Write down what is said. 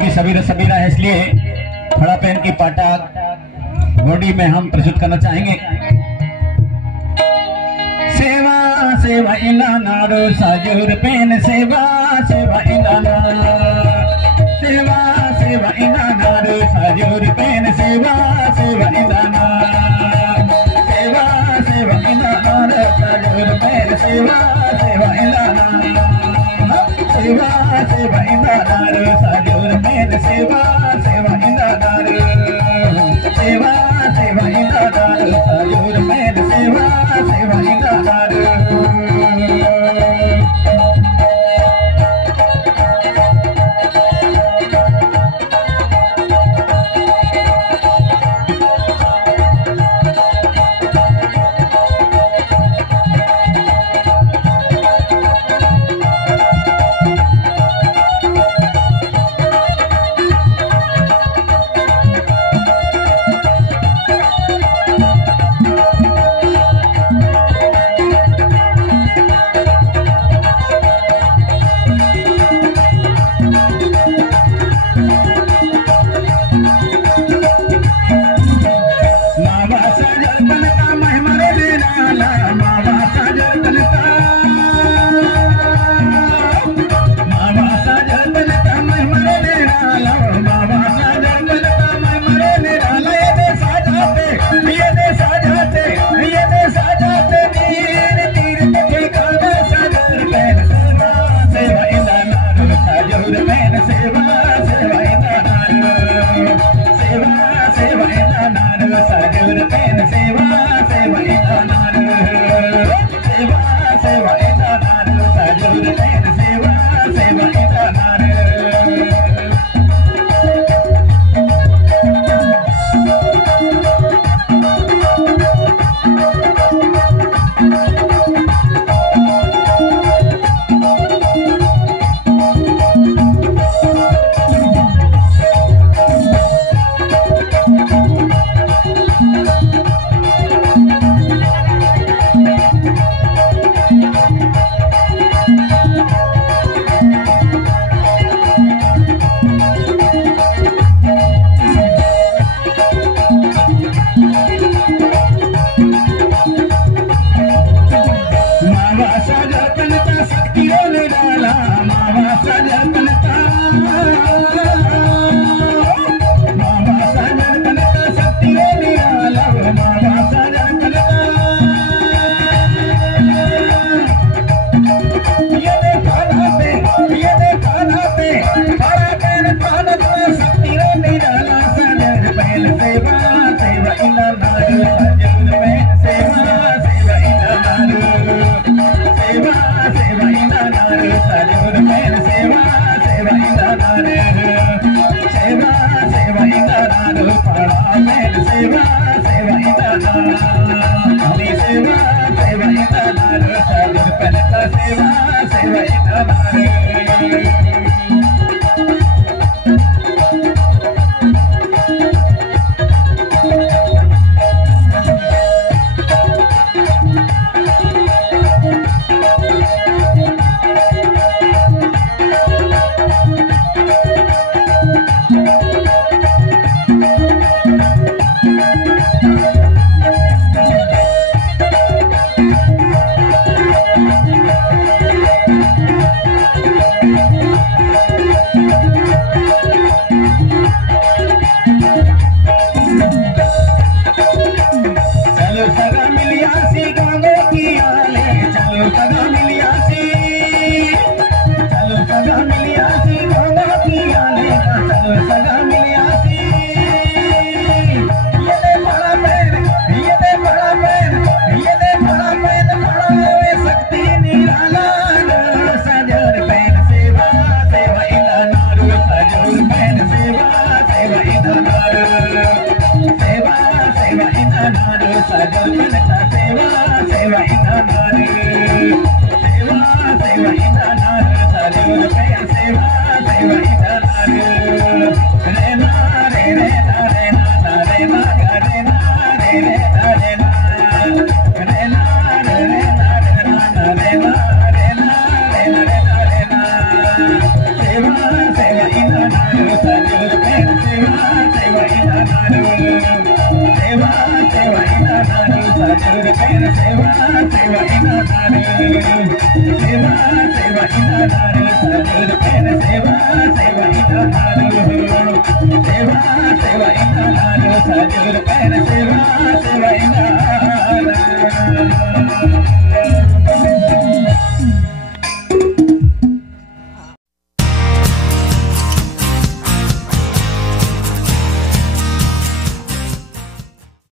क्योंकि सबीरा सबीरा है इसलिए थोड़ा पेन की पाटा बॉडी में हम प्रस्तुत करना चाहेंगे। सेवा सेवा इलानारो साजूर पेन सेवा सेवा इलाना सेवा सेवा इलानारो साजूर पेन सेवा सेवा इलाना सेवा सेवा इलानारो साजूर पेन सेवा सेवा इलाना सेवा सेवा इलानारो साजूर पेन सेवा सेवा इलानारो सेवा सेवा इलानारो साजूर पेन सेवा सेवा इलानारो। सेवा सेवा इनानारू साजूर पैर सेवा सेवा इनानारू सेवा सेवा इनानारू साजूर पैर सेवा सेवा इनानारू सेवा सेवा इनानारू साजूर पैर सेवा सेवा